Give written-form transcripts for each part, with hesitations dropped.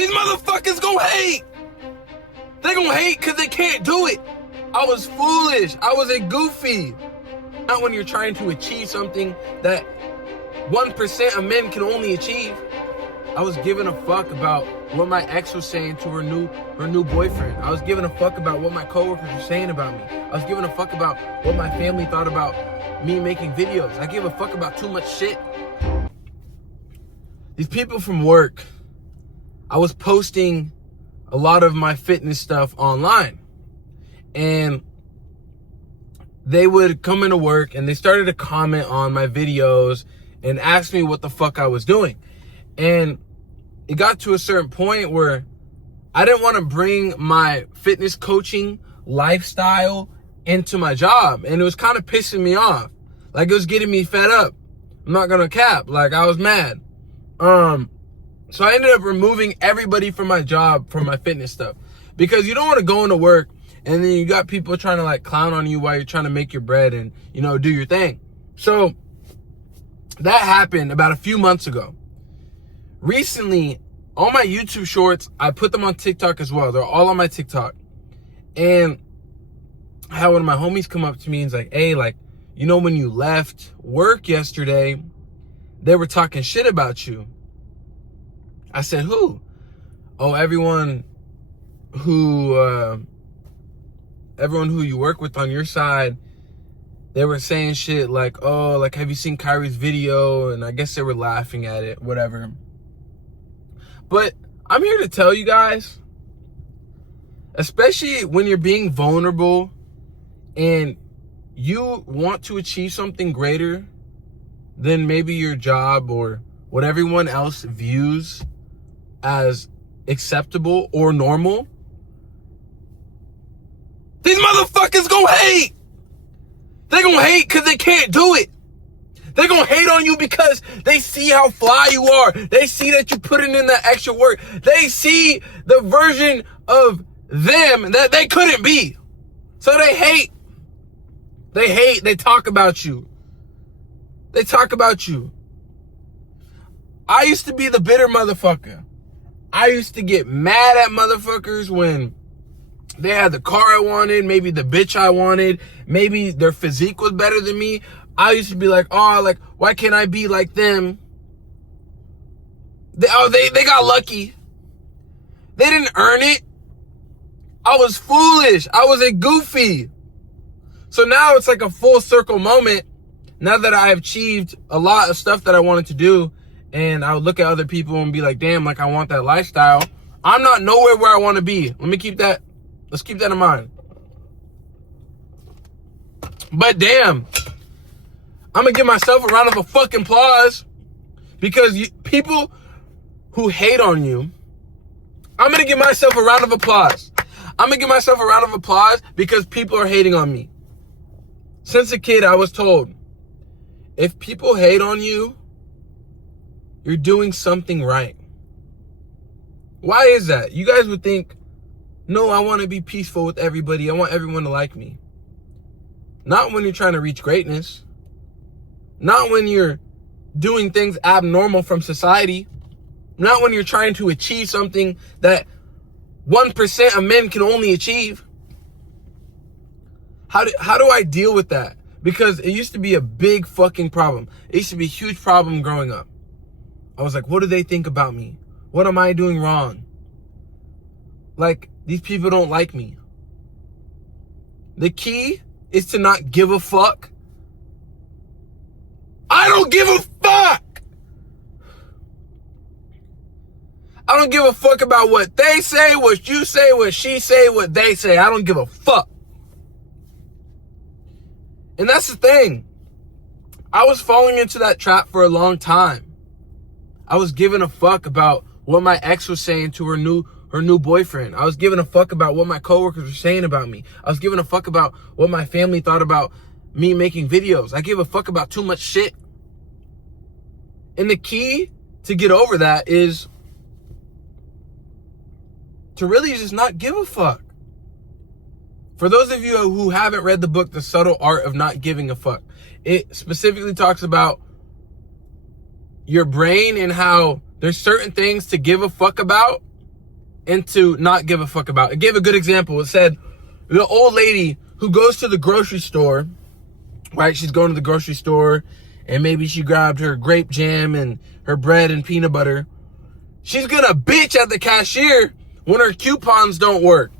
These motherfuckers gonna hate. They gonna hate because they can't do it. I was foolish. I was a goofy. Not when you're trying to achieve something that 1% of men can only achieve. I was giving a fuck about what my ex was saying to her new boyfriend. I was giving a fuck about what my coworkers were saying about me. I was giving a fuck about what my family thought about me making videos. I give a fuck about too much shit. These people from work, I was posting a lot of my fitness stuff online, and they would come into work and they started to comment on my videos and ask me what the fuck I was doing. And it got to a certain point where I didn't want to bring my fitness coaching lifestyle into my job, and it was kind of pissing me off. Like, it was getting me fed up. I'm not gonna cap. Like, I was mad. So I ended up removing everybody from my job for my fitness stuff, because you don't want to go into work and then you got people trying to like clown on you while you're trying to make your bread and, you know, do your thing. So that happened about a few months ago. Recently, all my YouTube shorts, I put them on TikTok as well. They're all on my TikTok. And I had one of my homies come up to me and he's like, hey, like, you know, when you left work yesterday, they were talking shit about you. I said, who? Oh, everyone who you work with on your side, they were saying shit like, oh, like, have you seen Kyrie's video? And I guess they were laughing at it, whatever. But I'm here to tell you guys, especially when you're being vulnerable and you want to achieve something greater than maybe your job or what everyone else views as acceptable or normal, these motherfuckers gonna hate. They gonna hate because they can't do it. They gonna hate on you because they see how fly you are. They see that you're putting in that extra work. They see the version of them that they couldn't be. So they hate. They hate. They talk about you. They talk about you. I used to be the bitter motherfucker. I used to get mad at motherfuckers when they had the car I wanted, maybe the bitch I wanted, maybe their physique was better than me. I used to be like, oh, like, why can't I be like them? They got lucky. They didn't earn it. I was foolish. I was a goofy. So now it's like a full circle moment. Now that I've achieved a lot of stuff that I wanted to do, and I would look at other people and be like, damn, like, I want that lifestyle. I'm not nowhere where I want to be. Let's keep that in mind. But damn, I'm going to give myself a round of a fucking applause, because people who hate on you, I'm going to give myself a round of applause. I'm going to give myself a round of applause because people are hating on me. Since a kid, I was told, if people hate on you, you're doing something right. Why is that? You guys would think, no, I want to be peaceful with everybody. I want everyone to like me. Not when you're trying to reach greatness. Not when you're doing things abnormal from society. Not when you're trying to achieve something that 1% of men can only achieve. How do I deal with that? Because it used to be a big fucking problem. It used to be a huge problem growing up. I was like, what do they think about me? What am I doing wrong? Like, these people don't like me. The key is to not give a fuck. I don't give a fuck. I don't give a fuck about what they say, what you say, what she say, what they say. I don't give a fuck. And that's the thing. I was falling into that trap for a long time. I was giving a fuck about what my ex was saying to her new boyfriend. I was giving a fuck about what my coworkers were saying about me. I was giving a fuck about what my family thought about me making videos. I give a fuck about too much shit. And the key to get over that is to really just not give a fuck. For those of you who haven't read the book, The Subtle Art of Not Giving a Fuck, it specifically talks about your brain and how there's certain things to give a fuck about and to not give a fuck about. It gave a good example. It said the old lady who goes to the grocery store, right? She's going to the grocery store and maybe she grabbed her grape jam and her bread and peanut butter. She's gonna bitch at the cashier when her coupons don't work.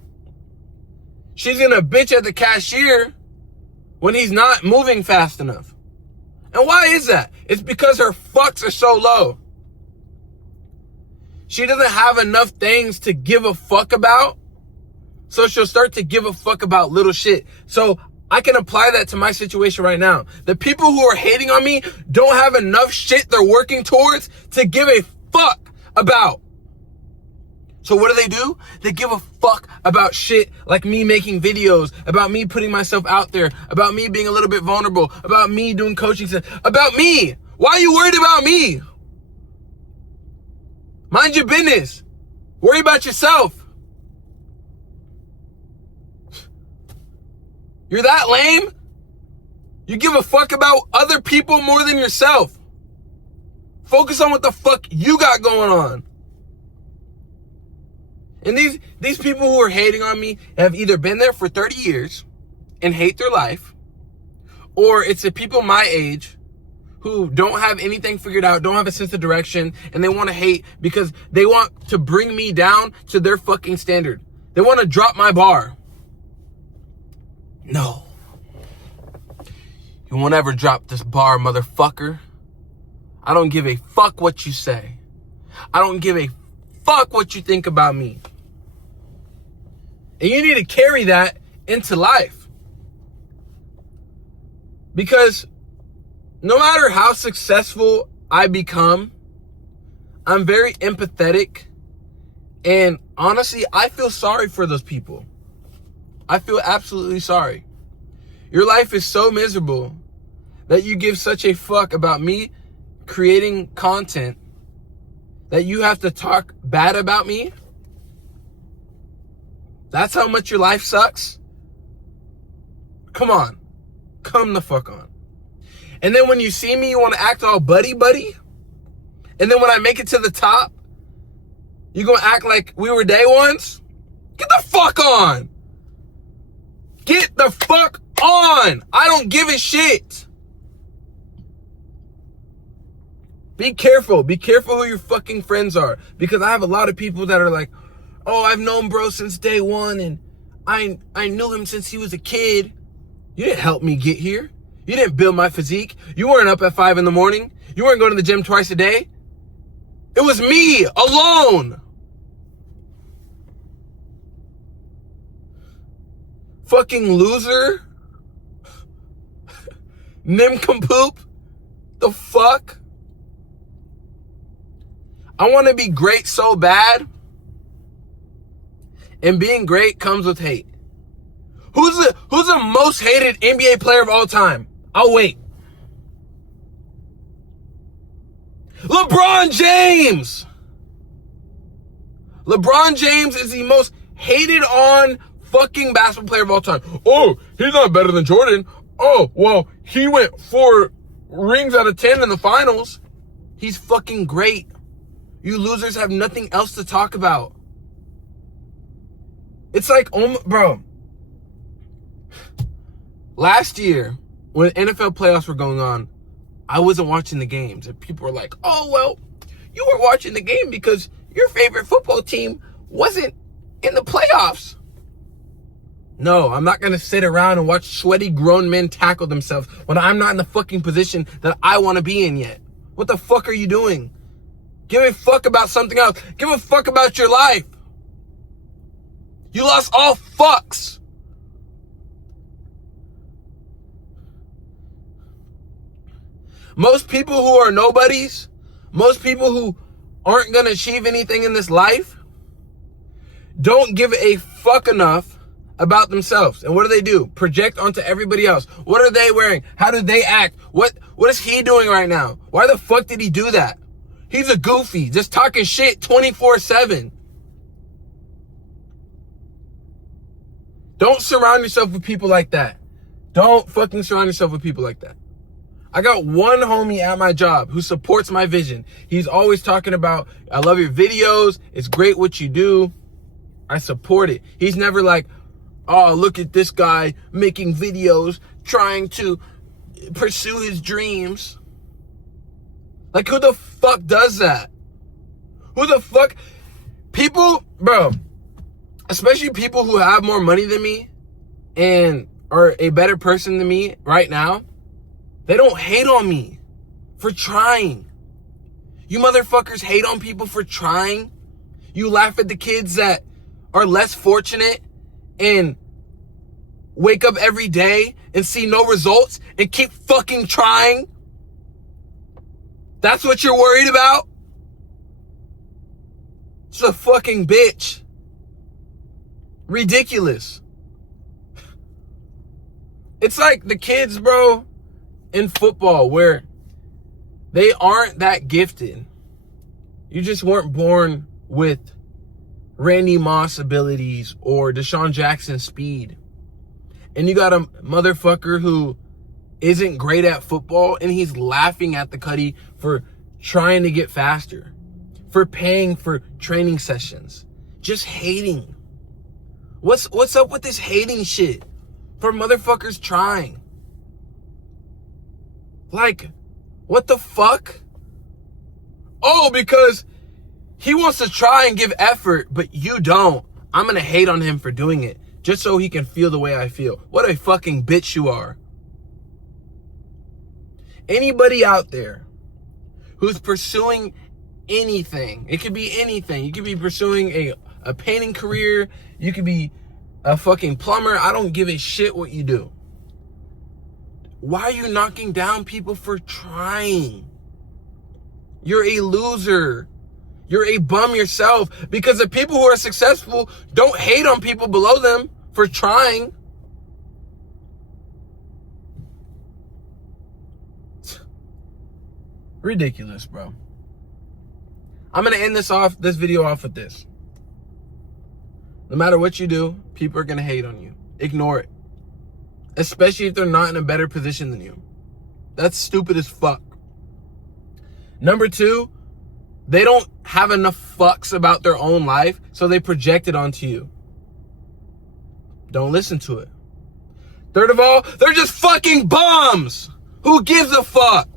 She's gonna bitch at the cashier when he's not moving fast enough. And why is that? It's because her fucks are so low. She doesn't have enough things to give a fuck about, so she'll start to give a fuck about little shit. So I can apply that to my situation right now. The people who are hating on me don't have enough shit they're working towards to give a fuck about. So what do? They give a fuck about shit like me making videos, about me putting myself out there, about me being a little bit vulnerable, about me doing coaching stuff, about me. Why are you worried about me? Mind your business. Worry about yourself. You're that lame? You give a fuck about other people more than yourself. Focus on what the fuck you got going on. And these people who are hating on me have either been there for 30 years and hate their life, or it's the people my age who don't have anything figured out, don't have a sense of direction, and they want to hate because they want to bring me down to their fucking standard. They want to drop my bar. No. You won't ever drop this bar, motherfucker. I don't give a fuck what you say. I don't give a fuck what you think about me. And you need to carry that into life. Because no matter how successful I become, I'm very empathetic. And honestly, I feel sorry for those people. I feel absolutely sorry. Your life is so miserable that you give such a fuck about me creating content that you have to talk bad about me. That's how much your life sucks. Come on. Come the fuck on. And then when you see me, you want to act all buddy-buddy. And then when I make it to the top, you gonna act like we were day ones? Get the fuck on. Get the fuck on. I don't give a shit. Be careful. Be careful who your fucking friends are. Because I have a lot of people that are like, oh, I've known bro since day one and I knew him since he was a kid. You didn't help me get here. You didn't build my physique. You weren't up at 5 a.m. You weren't going to the gym twice a day. It was me alone. Fucking loser. Nincompoop. The fuck? I want to be great so bad. And being great comes with hate. Who's the most hated NBA player of all time? I'll wait. LeBron James. LeBron James is the most hated on fucking basketball player of all time. Oh, he's not better than Jordan. Oh, well, he went 4 rings out of 10 in the finals. He's fucking great. You losers have nothing else to talk about. It's like, bro. Last year, when NFL playoffs were going on, I wasn't watching the games. And people were like, oh, well, you were watching the game because your favorite football team wasn't in the playoffs. No, I'm not going to sit around and watch sweaty grown men tackle themselves when I'm not in the fucking position that I want to be in yet. What the fuck are you doing? Give a fuck about something else. Give a fuck about your life. You lost all fucks. Most people who are nobodies, most people who aren't going to achieve anything in this life, don't give a fuck enough about themselves. And what do? Project onto everybody else. What are they wearing? How do they act? What is he doing right now? Why the fuck did he do that? He's a goofy, just talking shit 24/7. Don't surround yourself with people like that. Don't fucking surround yourself with people like that. I got one homie at my job who supports my vision. He's always talking about, I love your videos. It's great what you do. I support it. He's never like, oh, look at this guy making videos, trying to pursue his dreams. Like, who the fuck does that? Who the fuck? People, bro, especially people who have more money than me and are a better person than me right now, they don't hate on me for trying. You motherfuckers hate on people for trying. You laugh at the kids that are less fortunate and wake up every day and see no results and keep fucking trying. That's what you're worried about? It's a fucking bitch. Ridiculous. It's like the kids, bro, in football where they aren't that gifted. You just weren't born with Randy Moss abilities or Deshaun Jackson speed. And you got a motherfucker who isn't great at football and he's laughing at the Cuddy for trying to get faster, for paying for training sessions, just hating. What's up with this hating shit for motherfuckers trying? Like, what the fuck? Oh, because he wants to try and give effort, but you don't. I'm gonna hate on him for doing it just so he can feel the way I feel. What a fucking bitch you are. Anybody out there who's pursuing anything, it could be anything. You could be pursuing a painting career. You could be a fucking plumber. I don't give a shit what you do. Why are you knocking down people for trying? You're a loser. You're a bum yourself, because the people who are successful don't hate on people below them for trying. Ridiculous, bro. I'm going to end this video off with this. No matter what you do, people are going to hate on you. Ignore it. Especially if they're not in a better position than you. That's stupid as fuck. Number two, they don't have enough fucks about their own life, so they project it onto you. Don't listen to it. Third of all, they're just fucking bums. Who gives a fuck?